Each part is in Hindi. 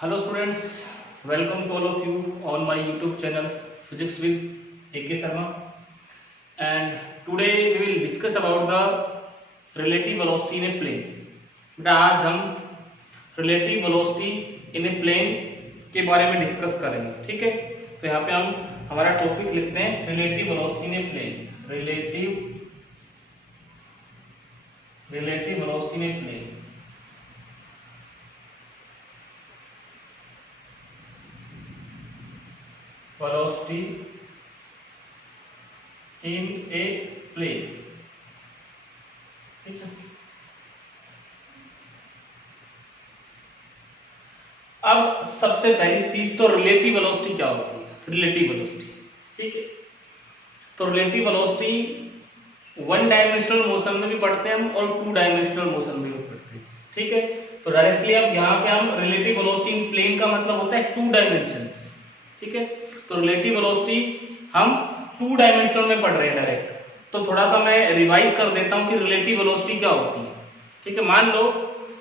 Hello students, welcome to all of you on my YouTube channel Physics with AK Sharma, and today we will discuss about the relative velocity in a plane. बेटा आज हम relative velocity in a plane के बारे में डिस्कस करेंगे, ठीक है। तो यहाँ पे हम हमारा टॉपिक लिखते हैं relative velocity in a plane, relative velocity in a plane। velocity in a plane, ठीक है। अब सबसे पहली चीज तो रिलेटिव वेलोसिटी क्या होती है, रिलेटिव वेलोसिटी, ठीक है। तो relative velocity one dimensional motion में भी पढ़ते हैं हम और टू डायमेंशनल मोशन में भी पढ़ते हैं, ठीक है। तो डायरेक्टली अब यहाँ पे हम रिलेटिव वेलोसिटी इन प्लेन का मतलब होता है टू डायमेंशंस, ठीक है। तो रिलेटिव वेलोसिटी हम टू डायमेंशनल में पढ़ रहे हैं डायरेक्ट। तो थोड़ा सा मैं रिवाइज कर देता हूं कि रिलेटिव वेलोसिटी क्या होती है, ठीक है। मान लो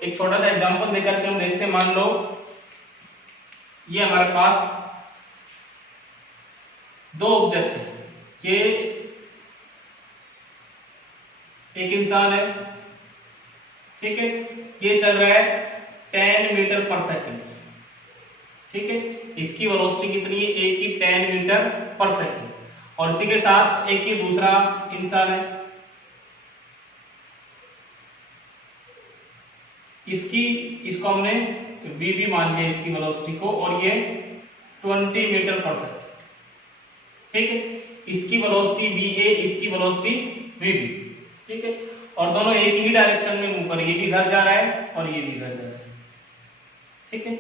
एक छोटा सा एग्जांपल देकर के हम देखते हैं। मान लो ये हमारे पास दो ऑब्जेक्ट है, ये एक इंसान है, ठीक है। ये चल रहा है 10 मीटर पर सेकंड, ठीक है। इसकी वेलोसिटी कितनी है, ए की 10 मीटर पर सेकंड, और इसी के साथ एक ही दूसरा इंसान है, इसको हमने v भी मान लिया इसकी वेलोसिटी को, और ये 20 मीटर पर सेकंड, ठीक है। इसकी वेलोसिटी va, इसकी वेलोसिटी vb, ठीक है। और दोनों एक ही डायरेक्शन में मूव कर, ये भी इधर जा रहा है और ये भी इधर जा रहा है, ठीक है।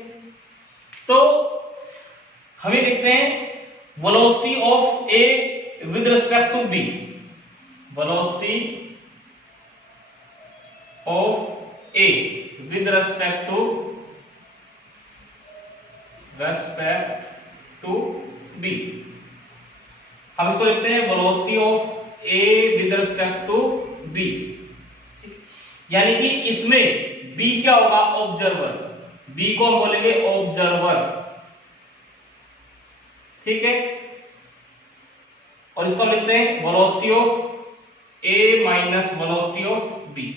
तो हमें देखते हैं velocity of A with respect to B, velocity of A with respect to B. हम इसको लिखते हैं velocity of A with respect to B, यानी कि इसमें बी क्या होगा, ऑब्जर्वर। बी को हम बोलेंगे ऑब्जर्वर, ठीक है। और इसको लिखते हैं velocity of A minus velocity of B,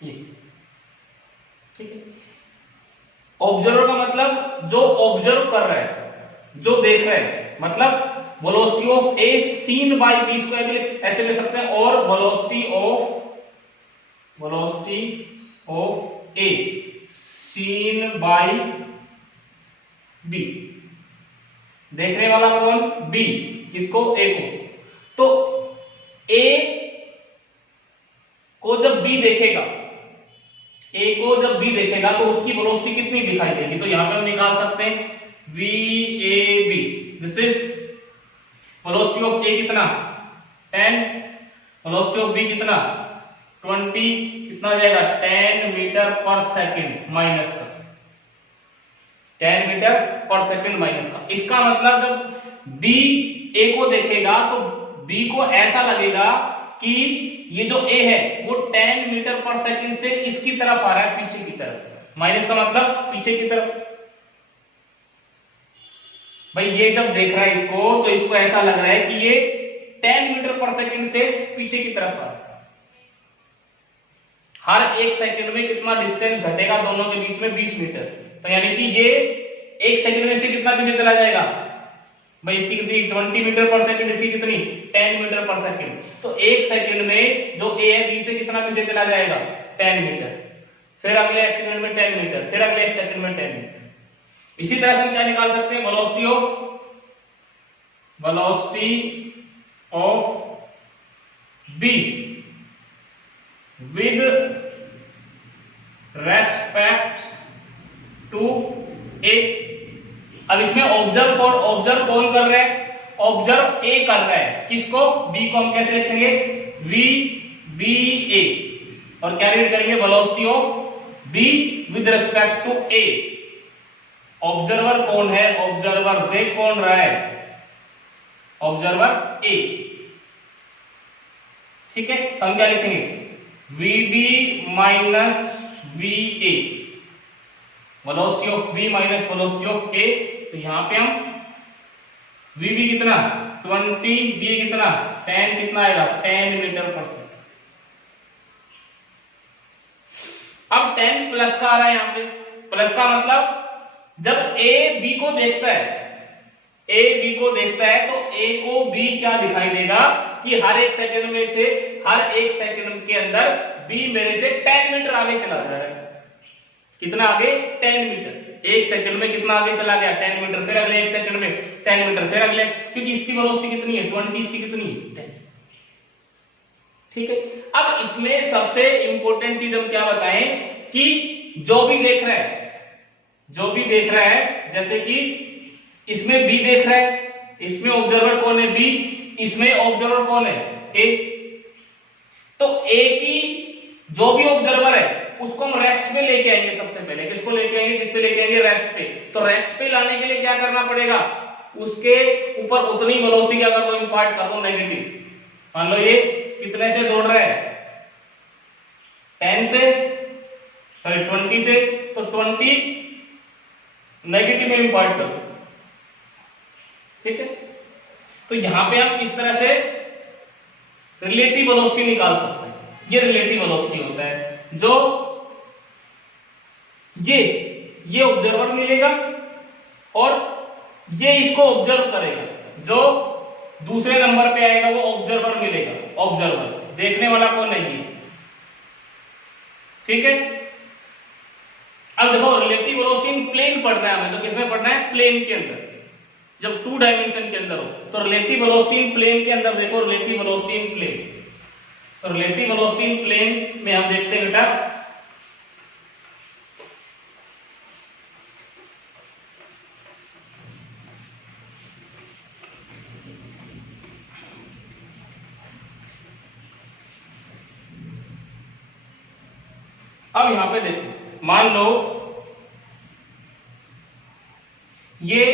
ठीक है। ऑब्जर्वर का मतलब जो ऑब्जर्व कर रहा है, जो देख रहा है, मतलब velocity of A seen by B इसको ऐसे ले सकते हैं, और velocity of A seen by B. देखने वाला कौन, बी, किसको, ए को। तो ए को जब बी देखेगा, ए को जब बी देखेगा तो उसकी वेलोसिटी कितनी दिखाई देगी, तो यहां पे हम निकाल सकते हैं VAB, this is velocity of A कितना 10, वेलोसिटी ऑफ बी कितना 20, कितना आ जाएगा 10 मीटर पर सेकंड माइनस का, 10 मीटर पर सेकंड माइनस का। इसका मतलब जब बी ए को देखेगा तो बी को ऐसा लगेगा कि ये जो ए है वो 10 मीटर पर सेकंड से इसकी तरफ आ रहा है, पीछे की तरफ। माइनस का मतलब पीछे की तरफ। भाई ये जब देख रहा है इसको, तो इसको ऐसा लग रहा है कि ये 10 मीटर पर सेकंड से पीछे की तरफ आ रहा है। हर एक सेकंड में कितना डिस्टेंस घटेगा दोनों के बीच में, 20 मीटर। तो यानी कि ये एक सेकंड में से कितना पीछे चला जाएगा, भाई इसकी कितनी 20 मीटर पर सेकंड, इसकी कितनी 10 मीटर पर सेकंड। तो एक सेकंड में जो ए है बी से कितना पीछे चला जाएगा 10 मीटर, फिर अगले एक सेकंड में 10 मीटर, फिर अगले एक सेकंड में 10 मीटर। इसी तरह से हम क्या निकाल सकते हैं, velocity of B with respect to A. अब इसमें ऑब्जर्व कौन कर रहा है, ऑब्जर्व ए कर रहा है, किसको, बी को। हम कैसे लिखेंगे, VBA, और क्या रीड करेंगे, velocity of B with respect to A. Observer कौन है, ऑब्जर्वर देख कौन रहा है, ऑब्जर्वर ए, ठीक है। तो हम क्या लिखेंगे, VB minus VA, velocity of v minus velocity of a, तो यहाँ पे हम v भी कितना 20, b कितना 10, कितना आएगा 10 मीटर पर सेकंड। अब 10 प्लस का आ रहा है, यहाँ पे प्लस का मतलब जब a b को देखता है, a b को देखता है तो a को b क्या दिखाई देगा कि हर एक सेकंड में से हर एक सेकंड के अंदर b मेरे से 10 मीटर आगे चला जा रहा है। कितना आगे 10 मीटर, एक सेकंड में कितना आगे चला गया 10 मीटर, फिर अगले एक सेकंड में 10 मीटर, फिर अगले, क्योंकि इसकी वेलोसिटी कितनी है 20, इसकी कितनी है 10। ठीक है, अब इसमें सबसे इंपॉर्टेंट चीज हम क्या बताएं कि जो भी देख रहा है, जो भी देख रहा है, जैसे कि इसमें बी देख रहा है, इसमें ऑब्जर्वर कौन है बी, इसमें ऑब्जर्वर कौन है ए, तो ए की जो भी ऑब्जर्वर है उसको हम रेस्ट पे लेके आएंगे। सबसे पहले किसको लेके आएंगे, किस पे लेके आएंगे रेस्ट पे। तो रेस्ट पे लाने के लिए क्या करना पड़ेगा, उसके ऊपर उतनी वेलोसिटी क्या कर दो इंपार्ट कर दो नेगेटिव। मान लो ये कितने से दौड़ रहा है 10 से, सॉरी 20 से, तो 20 नेगेटिव में इंपार्ट कर दो। ठीक है, तो यहां पे हम इस तरह से रिलेटिव वेलोसिटी निकाल सकते हैं। ये रिलेटिव वेलोसिटी होता है जो ये ऑब्जर्वर मिलेगा और ये इसको ऑब्जर्व करेगा, जो दूसरे नंबर पे आएगा वो ऑब्जर्वर मिलेगा, ऑब्जर्वर देखने वाला कौन है ये। ठीक है, अब देखो रिलेटिव वेलोसिटी इन प्लेन पढ़ना है हमें, तो किसमें पढ़ना है प्लेन के अंदर, जब 2 डायमेंशन के अंदर हो। तो रिलेटिव वेलोसिटी इन प्लेन के अंदर देखो, रिलेटिव वेलोसिटी इन प्लेन, तो रिलेटिव वेलोसिटी इन प्लेन में हम देखते हैं बेटा अब यहां पे देखो, मान लो ये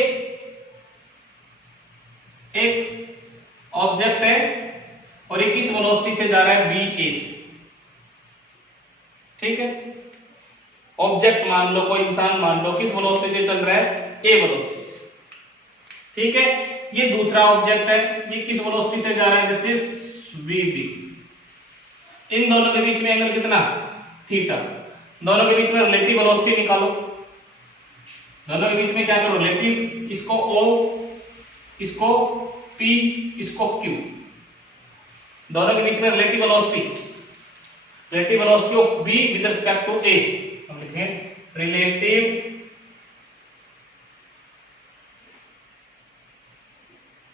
एक ऑब्जेक्ट है और ये किस वेलोसिटी से जा रहा है v a से। ठीक है, ऑब्जेक्ट मान लो, कोई इंसान मान लो किस वेलोसिटी से चल रहा है a वेलोसिटी से। ठीक है, ये दूसरा ऑब्जेक्ट है, ये किस वेलोसिटी से जा रहा है, दिस इज vb। इन दोनों के बीच में एंगल कितना थीटा, दोनों के बीच में रिलेटिव वेलोसिटी निकालो। दोनों के बीच में क्या करो रिलेटिव, इसको o, इसको p, इसको q, दोनों के बीच में relative velocity, relative velocity of b with respect to a, हम लिखेंगे relative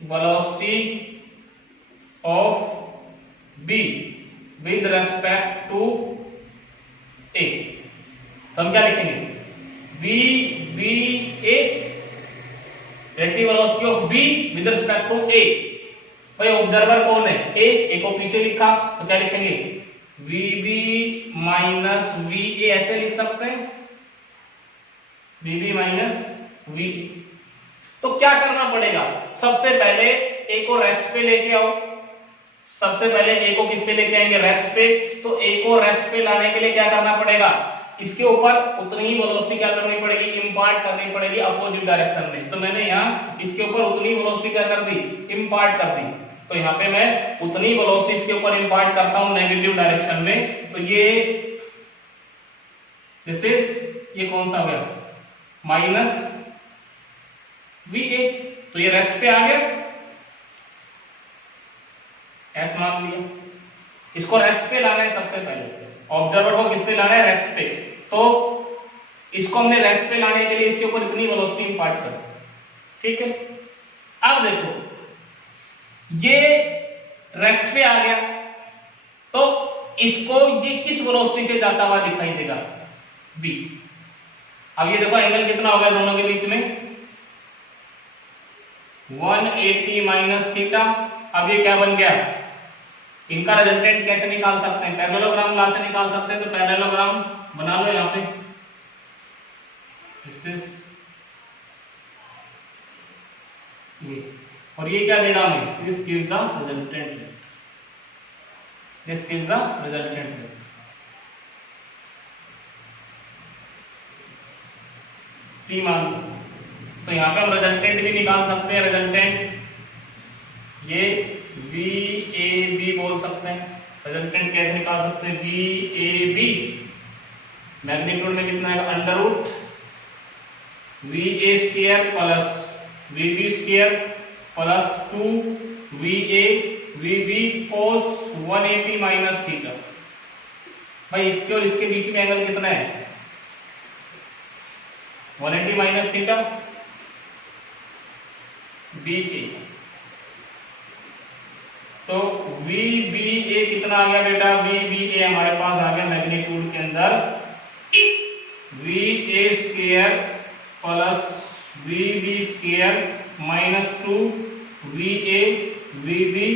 velocity of b with respect to a। तो हम क्या लिखेंगे v b a, relative velocity of b with respect to a। भाई ऑब्जर्वर कौन है a को पीछे लिखा, तो क्या लिखेंगे vb माइनस va, ऐसे लिख सकते हैं vb माइनस va। तो क्या करना पड़ेगा, सबसे पहले a को रेस्ट पे लेके आओ, सबसे पहले a को किस पे लेके आएंगे रेस्ट पे। तो a को रेस्ट पे लाने के लिए क्या करना पड़ेगा, इसके ऊपर उतनी ही वेलोसिटी क्या करनी पड़ेगी इंपार्ट करनी पड़ेगी अपोजिट डायरेक्शन में। तो मैंने यहाँ इसके ऊपर उतनी वेलोसिटी क्या कर दी इंपार्ट कर दी, तो यहाँ पे मैं उतनी वेलोसिटी इसके ऊपर इंपार्ट करता हूँ नेगेटिव डायरेक्शन में। तो ये दिस इज, ये कौन सा हो गया माइनस va, तो ये रेस्ट पे आ गया, एस मान लिया। इसको रेस्ट पे लाना है सबसे पहले, ऑब्जर्वर को किस पे लाना है रेस्ट पे। तो इसको हमने रेस्ट पे लाने के लिए इसके ऊपर इतनी वेलोसिटी इंपार्ट कर, ठीक है। अब देखो ये रेस्ट पे आ गया, तो इसको ये किस वेलोसिटी से जाता हुआ दिखाई देगा v। अब ये देखो एंगल कितना हो गया दोनों के बीच में 180 माइनस थीटा। अब ये क्या बन गया, इनका रिजल्टेंट कैसे निकाल सकते हैं, पैरेललोग्राम ला से निकाल सकते हैं। तो पैरेललोग्राम बना लो यहाँ पे, दिस इज ये, और ये क्या देगा हमें, this gives the resultant, this gives the resultant. T मान लो, तो यहाँ पे हम रिजल्टेंट भी निकाल सकते हैं। रिजल्टेंट ये वी ए बी बोल सकते हैं। रिजल्टेंट कैसे निकाल सकते हैं? वी ए बी मैग्नीट्यूड में कितना है? Under root V A square plus V B square plus 2 V A V B cos 180 minus theta. भाई इसके और इसके बीच में एंगल कितना है? 180 माइनस थीटा बी ए। तो वी बी ए कितना आ गया बेटा? वी बी ए हमारे पास आ गया मैग्नीट्यूड के अंदर V A square plus V B square minus 2 V A V B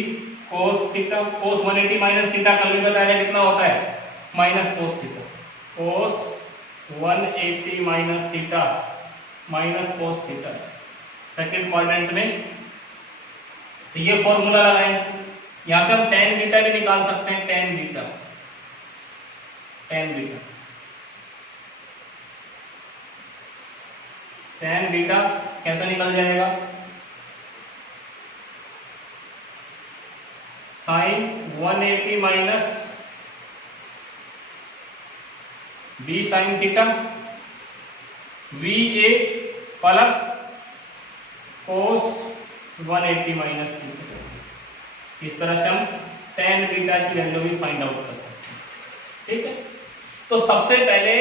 cos theta. Cos 180 minus theta कल भी बताया कितना होता है? Minus cos theta. Cos 180 minus theta minus cos theta second quadrant में। तो ये फॉर्मूला लगाएं। यहां से हम tan बीटा भी निकाल सकते हैं। tan बीटा कैसा निकल जाएगा? Sine 180 minus B sine theta V A plus cos 180 minus theta. इस तरह से हम tan बीटा की वैल्यू भी फाइंड आउट कर सकते हैं। ठीक है, तो सबसे पहले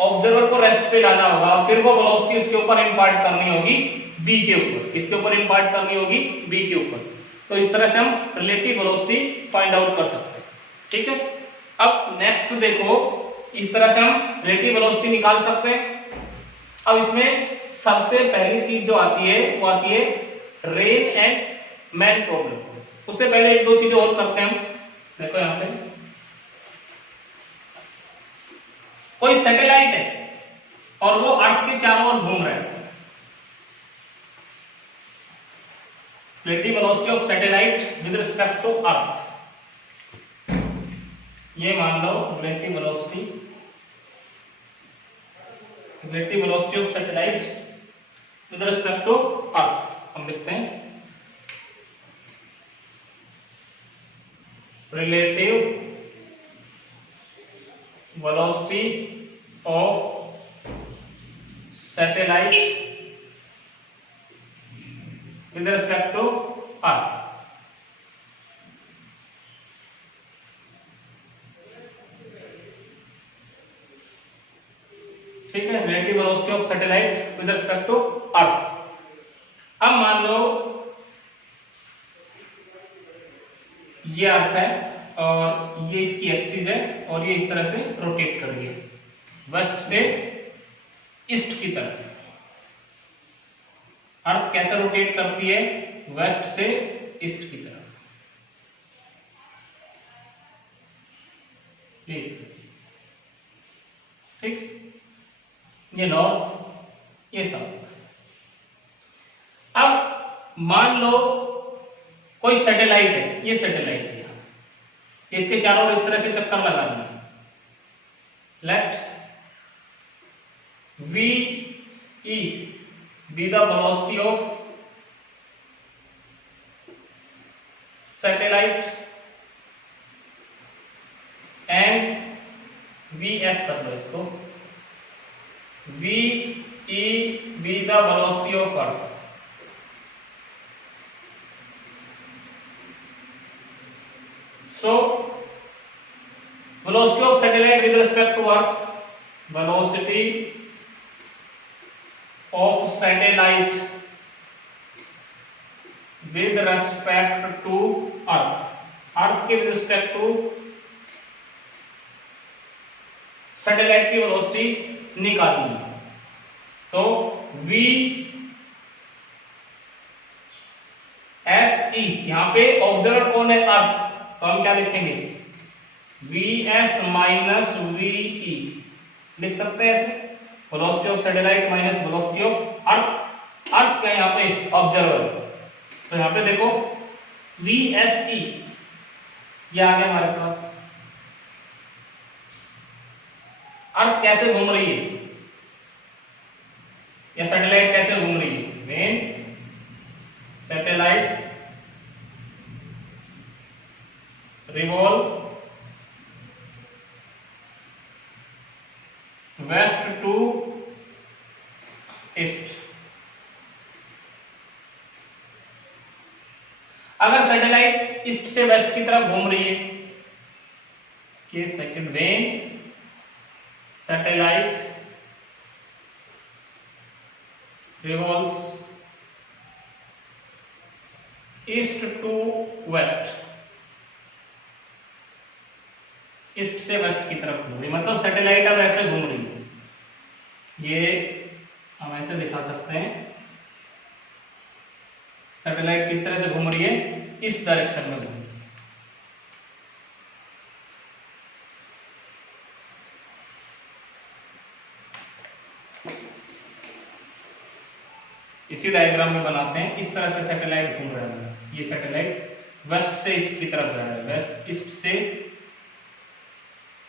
ऑब्जर्वर को रेस्ट पे लाना होगा, फिर वो वेलोसिटी उसके ऊपर इंपार्ट करनी होगी b के ऊपर। किसके ऊपर इंपार्ट करनी होगी? b के ऊपर। तो इस तरह से हम रिलेटिव वेलोसिटी फाइंड आउट कर सकते हैं। ठीक है, अब नेक्स्ट देखो, इस तरह से हम रिलेटिव वेलोसिटी निकाल सकते हैं। अब इसमें सबसे पहली चीज जो आती है वो आती है रेन एंड मैन प्रॉब्लम। उससे पहले एक दो चीजें और करते हैं हम। देखो यहां पे कोई सैटेलाइट है और वो अर्थ के चारों ओर घूम रहा है। Relative velocity of satellite with respect to earth. ये मान लो relative velocity of satellite with respect to earth. हम लिखते हैं relative velocity of satellite with respect to earth। ठीक है, relative velocity of satellite with respect to earth। अब मान लो ये अर्थ है और ये इसकी एक्सिस है और ये इस तरह से रोटेट कर रही है वेस्ट से ईस्ट की तरफ। अर्थ कैसे रोटेट करती है? वेस्ट से ईस्ट की तरफ। इस तरह से। ठीक, ये नॉर्थ, ये साउथ। अब मान लो कोई सैटेलाइट है, ये सैटेलाइट है, इसके चारों ओर इस तरह से चक्कर लगा दिया। Let V E be the velocity of satellite and V S कर लो इसको। V E be the velocity of earth. So, velocity of satellite with respect to Earth, velocity of satellite with respect to Earth, Earth के with respect to satellite की velocity निकालनी है। तो V S E, यहाँ पे ऑब्जर्वर कौन है? अर्थ। तो हम क्या लिखेंगे? V S minus V E लिख सकते हैं ऐसे, velocity of satellite minus velocity of earth. Earth क्या है यहाँ पे? ऑब्जर्वर। तो यहाँ पे देखो वी एस ई ये आ गया हमारे पास। अर्थ कैसे घूम रही है? या सैटेलाइट कैसे घूम रही है, when satellites revolve west to east. अगर सैटेलाइट ईस्ट से वेस्ट की तरफ घूम रही है, second, when satellite revolves east to west, east से वेस्ट की तरफ घूम रही, मतलब सैटेलाइट अब ऐसे घूम रही है। ये हम ऐसे दिखा सकते हैं, सैटेलाइट किस तरह से घूम रही है, इस डायरेक्शन में घूम रही है। इसी डायग्राम में बनाते हैं, इस तरह से सैटेलाइट घूम रहा है, ये सैटेलाइट वेस्ट से ईस्ट की तरफ जा रहा है, वेस्ट ईस्ट से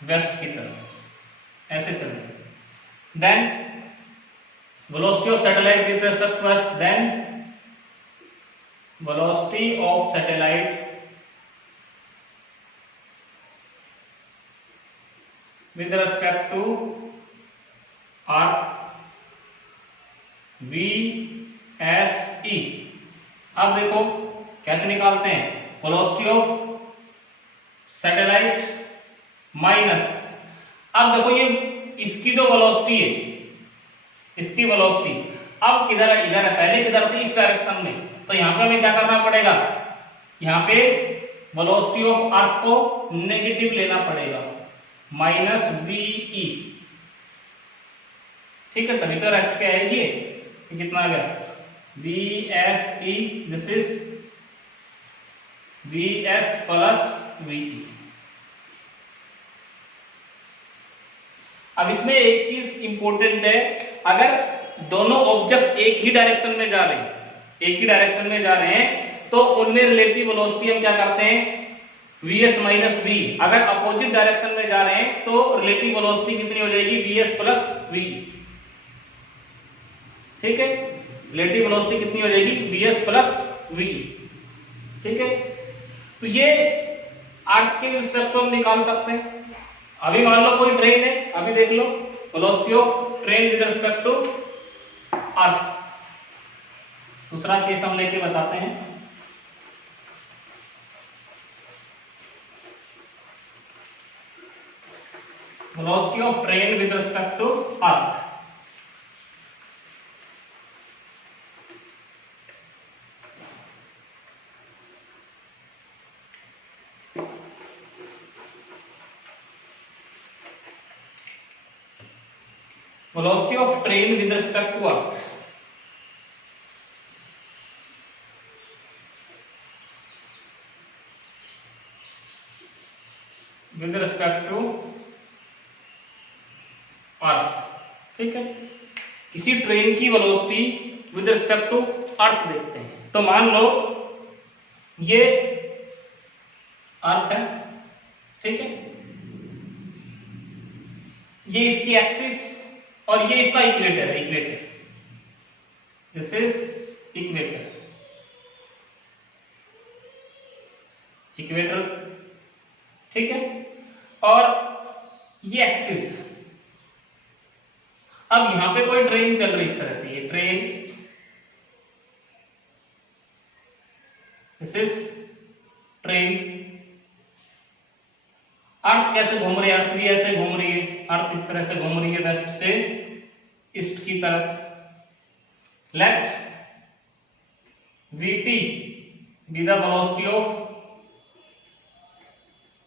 वेस्ट की तरफ ऐसे चल रहा है। Then velocity of satellite with respect to west, then velocity of satellite with respect to earth VSE। अब देखो कैसे निकालते हैं, वेलोसिटी ऑफ सैटेलाइट माइनस, अब देखो ये इसकी जो वेलोसिटी है, इसकी वेलोसिटी अब किधर है, इधर है, पहले किधर थी, इस डायरेक्शन में, तो यहां पे हमें क्या करना पड़ेगा, यहां पे वेलोसिटी ऑफ अर्थ को नेगेटिव लेना पड़ेगा, माइनस VE, ठीक है, तभी तो रेस्ट क्या है, ये कितना आ गया, VSE, this is VS plus VE। अब इसमें एक चीज इंपॉर्टेंट है, अगर दोनों ऑब्जेक्ट एक ही डायरेक्शन में जा रहे हैं, एक ही डायरेक्शन में जा रहे हैं, तो उनमें रिलेटिव वेलोसिटी हम क्या करते हैं, VS माइनस V। अगर अपोजिट डायरेक्शन में जा रहे हैं तो रिलेटिव वेलोसिटी कितनी हो जाएगी, VS प्लस VE, ठीक है, रिलेटिव वेलोसिटी कितनी हो जाएगी, VS प्लस VE, ठीक है। तो ये अर्थ के रिस्पेक्ट तो हम निकाल सकते हैं। अभी मान लो कोई ट्रेन है, अभी देख लो velocity of train with respect to earth. दूसरा केस हम लेके बताते हैं, velocity of train with respect to earth. Velocity of train with respect to earth, with respect to earth, ठीक है। किसी ट्रेन की velocity with respect to earth देखते हैं, तो मान लो ये अर्थ है, ठीक है, ये इसकी एक्सिस और ये इसका इक्वेटर है, equator, this is equator, equator, ठीक है, और ये एक्सिस। अब यहां पे कोई ट्रेन चल रही है इस तरह से, ये ट्रेन, दिस इज ट्रेन। अर्थ कैसे घूम रही है, अर्थ भी ऐसे घूम रही है, अर्थ इस तरह से घूम रही है वेस्ट से ईस्ट की तरफ। Let VT be the velocity of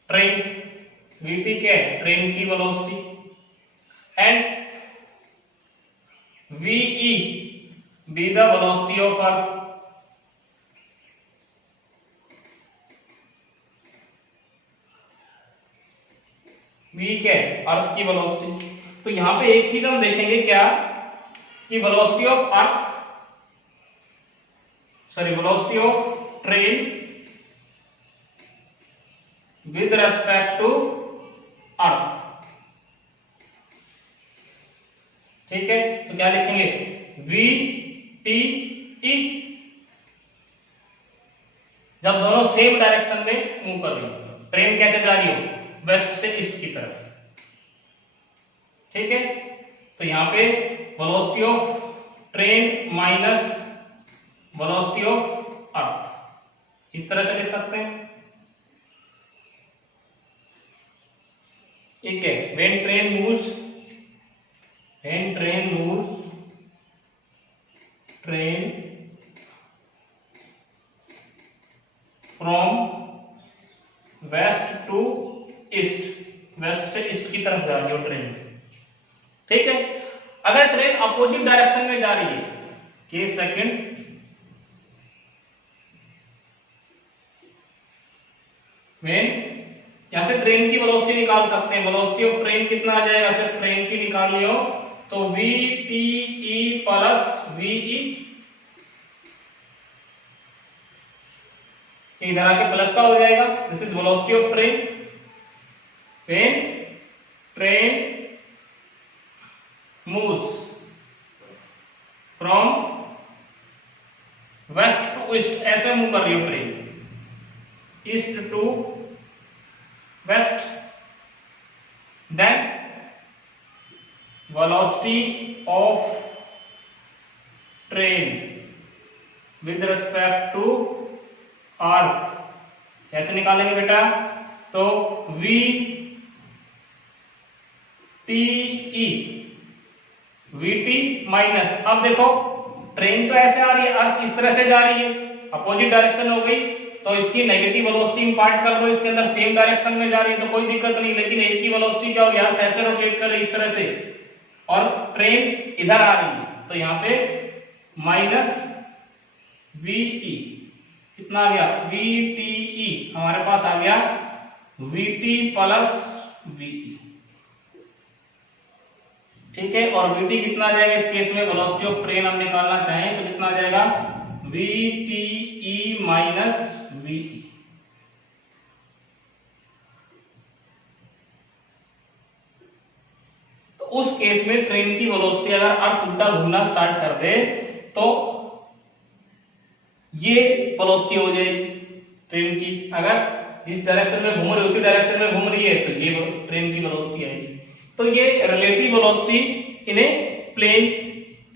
train, VT क्या है, ट्रेन की velocity, and VE be the velocity of earth. V क्या है, अर्थ की वेलोसिटी। तो यहां पे एक चीज हम देखेंगे क्या, कि velocity of earth, sorry velocity of train with respect to earth, ठीक है। तो क्या लिखेंगे, वी टी ई, जब दोनों सेम डायरेक्शन में मूव कर रही हो, ट्रेन कैसे जा रही हो, वेस्ट से ईस्ट की तरफ, ठीक है। तो यहां पे velocity of train minus velocity of earth, इस तरह से लिख सकते हैं, ठीक है। When train moves train from west to east, west से ईस्ट की तरफ जा रही हो ट्रेन, ठीक है। अगर ट्रेन अपोजिट डायरेक्शन में जा रही है, केस सेकंड, व्हेन, यहां से ट्रेन की वेलोसिटी निकाल सकते हैं, वेलोसिटी ऑफ ट्रेन कितना आ जाएगा, सिर्फ ट्रेन की निकाल लियो तो V T E plus V E, इधर आके प्लस का हो जाएगा, this is velocity of train when train moves from west to east, ऐसे मूव कर रही हो train, east to west, then velocity of train with respect to earth कैसे निकालेंगे बेटा, तो v t e vt minus, अब देखो ट्रेन तो ऐसे आ रही है, अर्थ इस तरह से जा रही है, अपोजिट डायरेक्शन हो गई, तो इसकी नेगेटिव वेलोसिटी इंपार्ट कर दो, इसके अंदर सेम डायरेक्शन में जा रही है तो कोई दिक्कत नहीं, लेकिन एक की वेलोसिटी क्या होगी, अर्थ ऐसे रोटेट कर रही है इस तरह से, और ट्रेन इधर आ रही है, तो यहाँ पे माइनस वीई, कितना आ गया, वीटीई, हमारे पास आ गया वीटी प्लस वीई, ठीक है। और वीटी कितना आ जाएगा, इस केस में वेलोसिटी ऑफ ट्रेन हम निकालना चाहें तो कितना आ जाएगा, वीटीई माइनस वीई, तो उस केस में ट्रेन की वेलोसिटी अगर अर्थ उल्टा घूमना स्टार्ट कर दे तो ये वेलोसिटी हो जाएगी ट्रेन की, अगर जिस डायरेक्शन में घूम रही है उसी डायरेक्शन में घूम रही है तो ये ट्रेन की वेलोसिटी आएगी, तो ये relative velocity in a plane,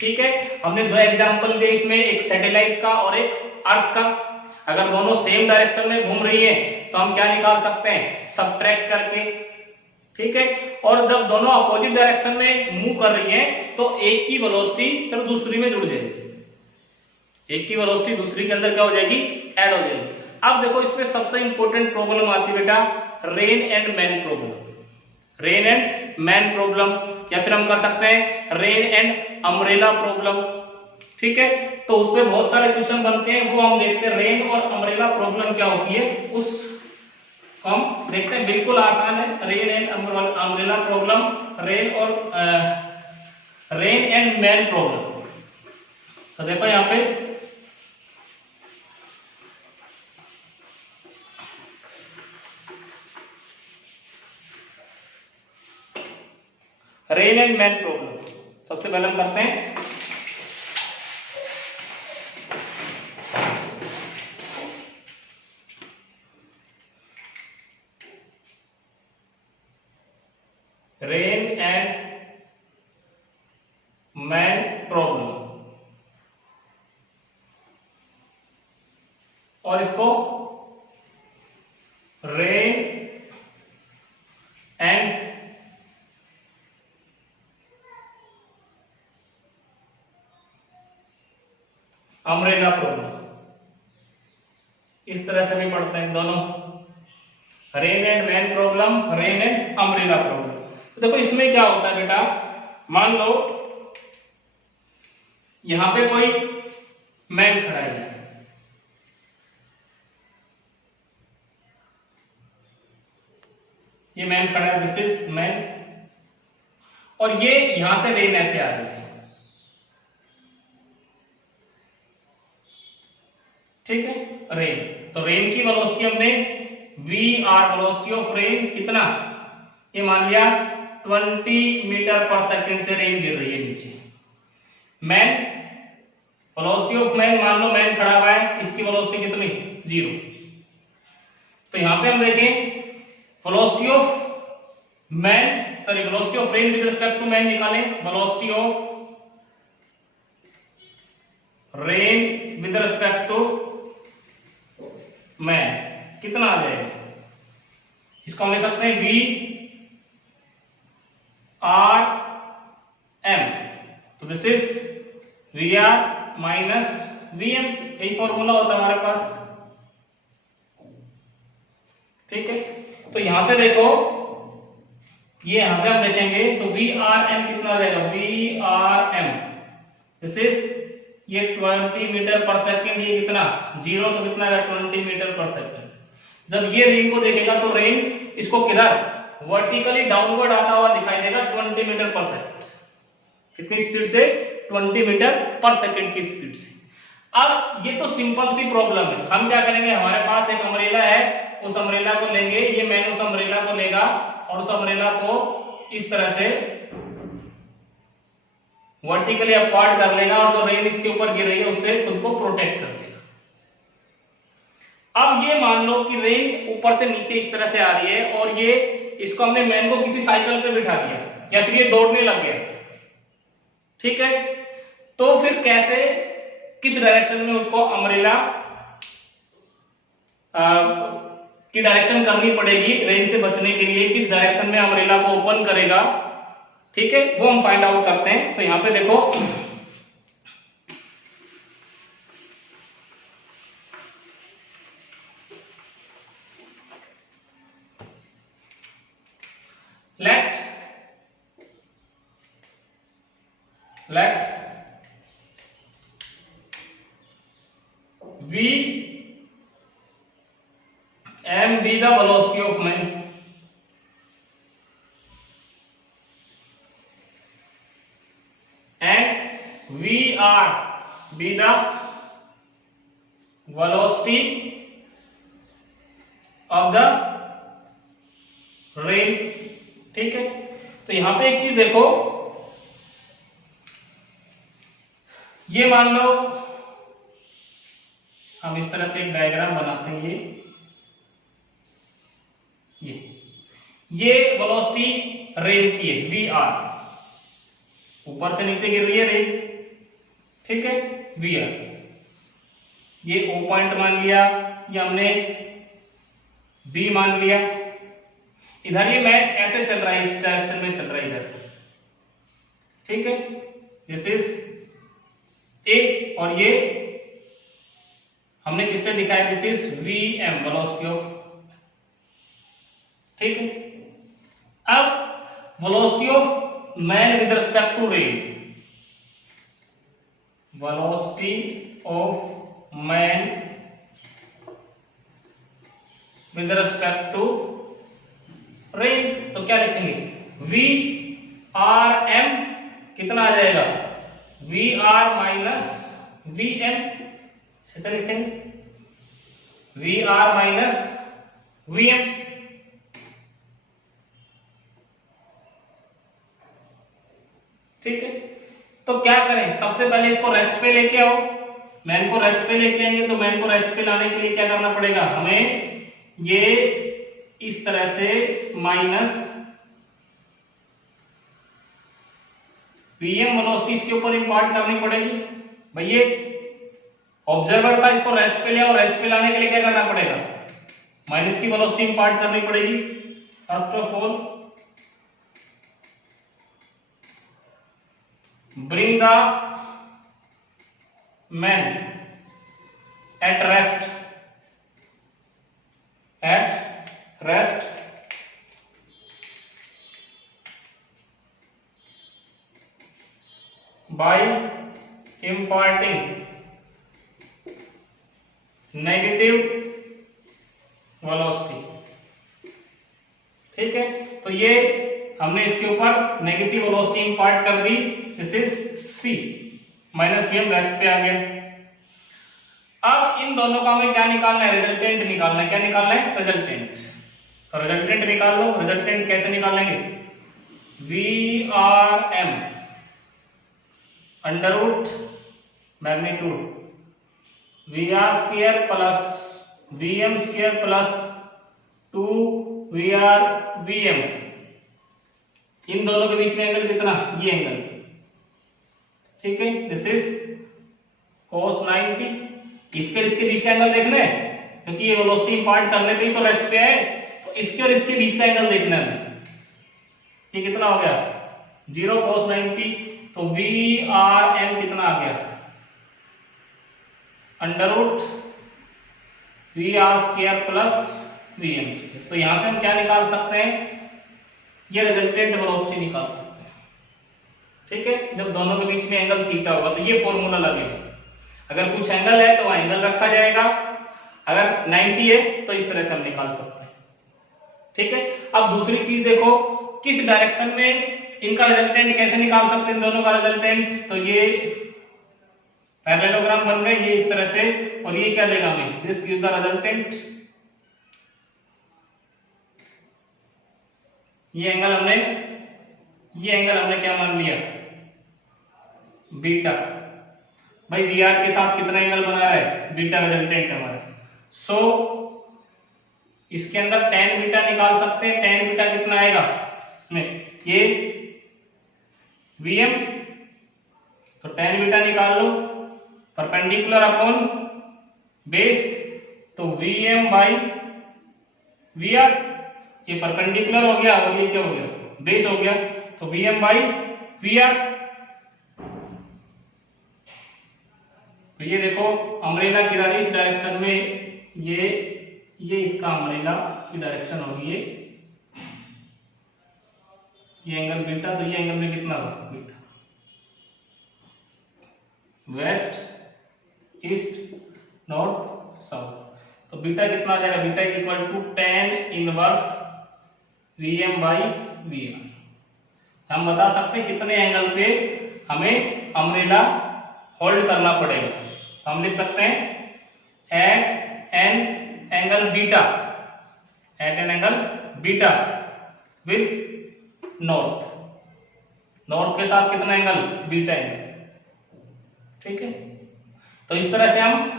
ठीक है। हमने दो एग्जांपल दिए इसमें, एक सैटेलाइट का और एक अर्थ का, अगर दोनों सेम डायरेक्शन में घूम रही है तो हम क्या निकाल सकते हैं, सबट्रैक्ट करके, ठीक है। और जब दोनों अपोजिट डायरेक्शन में मूव कर रही हैं तो एक की वेलोसिटी फिर दूसरी में जुड़ जाएगी, एक की वेलोसिटी दूसरी के अंदर क्या हो जाएगी, ऐड हो जाएगी। अब देखो इसमें सबसे इंपॉर्टेंट प्रॉब्लम आती है बेटा, rain and man problem, rain and man problem, या फिर हम कर सकते हैं रेन एंड अम्ब्रेला प्रॉब्लम, ठीक है। तो उसमें बहुत सारे क्वेश्चन बनते हैं, वो हम देखते हैं रेन और अम्ब्रेला प्रॉब्लम क्या होती है, उस हम देखते हैं, बिल्कुल आसान है, rain and umbrella problem, rain और रेन एंड मैन प्रॉब्लम। तो देखो यहाँ पे रेन एंड मैन प्रॉब्लम, सबसे पहले हम करते हैं रेन एंड मैन प्रॉब्लम, और इसको रेन एंड अम्ब्रेला प्रॉब्लम, इस तरह से भी पढ़ते हैं दोनों, rain and man problem, rain and umbrella problem. तो देखो इसमें क्या होता है बेटा, मान लो यहां पे कोई मैन खड़ा है, ये मैन खड़ा है, दिस इज मैन, और ये यहां से रेन ऐसे आ रही है, ठीक है, रेन, तो रेन की वेलोसिटी हमने V R, velocity of rain कितना, ये मान लिया 20 मीटर पर सेकंड से रेन गिर रही है नीचे, मैन, वेलोसिटी ऑफ मैन, मान लो मैन खड़ा हुआ है, इसकी वेलोसिटी कितनी, 0। तो यहां पे हम देखें velocity of man, sorry velocity of rain with respect to man निकालें। Velocity of rain with respect to man कितना आ जाएगा, इसको हम लिख सकते हैं वी आर एम। तो this is V R minus V M, यही फॉर्मूला होता है हमारे पास। ठीक है, तो यहां से देखो, ये यहां से हम देखेंगे तो वी आर एम कितना आ जाएगा, V R M this is, ये 20 मीटर पर सेकेंड, ये कितना 0, तो कितना है 20 मीटर पर सेकेंड। जब ये रेन को देखेगा तो रेन इसको किधर वर्टिकली डाउनवर्ड आता हुआ दिखाई देगा 20 मीटर पर सेकेंड। कितनी स्पीड से, 20 मीटर पर सेकेंड की स्पीड से। अब ये तो सिंपल सी प्रॉब्लम है, हम क्या करेंगे, हमारे पास एक अम्ब्रेला है, उस अम्ब्रेला को लेंगे, ये मैन उस अम्ब्रेला को लेगा और उस अम्ब्रेला को इस तरह से वर्टिकली अपवार्ड कर लेगा और जो रेन इसके ऊपर गिर रही है उससे खुद को प्रोटेक्ट कर लेगा। अब ये मान लो कि रेन ऊपर से नीचे इस तरह से आ रही है और ये इसको हमने मैन को किसी साइकिल पे बिठा दिया या फिर ये दौड़ने लग गया, ठीक है, तो फिर कैसे, किस डायरेक्शन में उसको अम्ब्रेला की डायरेक्शन करनी पड़ेगी रेन से बचने के लिए, किस डायरेक्शन में अम्ब्रेला को ओपन करेगा, ठीक है, वो हम फाइंड आउट करते हैं। तो यहां पे देखो let v m be the velocity of man and v r be the velocity of the rain। ठीक है, तो यहां पे एक चीज देखो, ये मान लो हम इस तरह से एक डायग्राम बनाते हैं, ये वेलोसिटी रेन की है वी आर, ऊपर से नीचे गिर रही है रेन, ठीक है, वी आर, ये ओ पॉइंट मान लिया, ये हमने बी मान लिया, इधर ये मैट ऐसे चल रहा है, इस डायरेक्शन में चल रहा है इधर, ठीक है, दिस इज ए और ये हमने किससे दिखाया, this is V M velocity of, ठीक है। अब velocity of man with respect to rain, velocity of man with respect to rain, तो क्या लिखेंगे, वी आर एम कितना आ जाएगा, V R minus V M, ऐसा लिखेंगे, V R minus V M. ठीक है, तो क्या करें, सबसे पहले इसको रेस्ट पे लेके आओ, मैन को रेस्ट पे लेके आएंगे, तो मैन को रेस्ट पे लाने के लिए क्या करना पड़ेगा, हमें ये इस तरह से माइनस वीएम वेलोसिटी इसके ऊपर इंपार्ट करनी पड़ेगी। भाई ये ऑब्जर्वर था, इसको रेस्ट पे लिया और रेस्ट पे लाने के लिए क्या करना पड़ेगा, माइनस की वेलोसिटी इंपार्ट करनी पड़ेगी। First of all bring the man at rest by imparting negative velocity। ठीक है, तो ये हमने इसके ऊपर नेगेटिव वेलोसिटी इंपार्ट कर दी, this is C minus V M rest पे आ गया। अब इन दोनों का हमें क्या निकालना है, रिजल्टेंट निकालना है। क्या निकालना है, रिजल्टेंट। तो रिजल्टेंट निकाल लो। रिजल्टेंट कैसे निकालेंगे, V R M under root magnitude VR² plus VM² plus 2VRVM। इन दोनों के बीच में एंगल कितना, ये एंगल, ठीक है, दिस इज cos 90। इसके बीच का एंगल देखना है, क्योंकि ये वेलोसिटी इंपार्ट करने पे ही तो रेस्ट पे है, तो इसके और इसके बीच का एंगल देखना है। ये कितना हो गया 0 cos 90, तो VRM कितना आ गया under root VR² plus VM²। तो यहां से हम क्या निकाल सकते हैं, ये रिजल्टेंट वेलोसिटी निकाल सकते हैं, ठीक है। जब दोनों के बीच में एंगल थीटा होगा तो ये फॉर्मूला लगेगा। अगर कुछ एंगल है तो वहां एंगल रखा जाएगा, अगर 90 है तो इस तरह से हम निकाल सकते हैं, ठीक है। अब दूसरी चीज देखो, किस डायरेक्शन में इनका रिजल्टेंट कैसे निकाल सकते हैं, इन दोनों का रिजल्टेंट। तो ये पैरेललोग्राम बन गए, ये इस तरह से, और ये क्या देगा हमें, दिस गिव्स द रिजल्टेंट। ये एंगल हमने क्या मान लिया, बीटा। भाई VR के साथ कितना एंगल बना रहा है, बीटा रिजल्टेंट हमारा। सो इसके अंदर tan बीटा निकाल सकते हैं। tan बीटा कितना आएगा इसमें, ये VM, तो tan बीटा निकाल लो, परपेंडिकुलर अपॉन बेस, तो VM बाई VR, ये परपेंडिकुलर हो गया और ये क्या हो गया, बेस हो गया, तो VM बाई VR। तो ये देखो अम्ब्रेला की इस डायरेक्शन में, ये इसका अम्ब्रेला की डायरेक्शन होगी, ये एंगल बीटा, तो ये एंगल में कितना होगा beta, west east north south, तो बीटा कितना आ जाएगा, beta is equal to tan inverse VM by VR। हम बता सकते हैं कितने एंगल पे हमें अम्ब्रेला होल्ड करना पड़ेगा, तो हम लिख सकते हैं at an angle beta with north के साथ कितना एंगल, बीटा एंगल, ठीक है। तो इस तरह से हम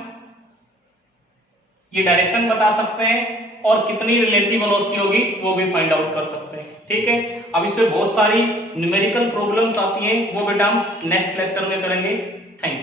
ये डायरेक्शन बता सकते हैं और कितनी रिलेटिव वेलोसिटी होगी वो भी फाइंड आउट कर सकते हैं, ठीक है। अब इस पे बहुत सारी न्यूमेरिकल प्रॉब्लम्स आती हैं, वो बेटा हम नेक्स्ट लेक्चर में करेंगे। Thank you.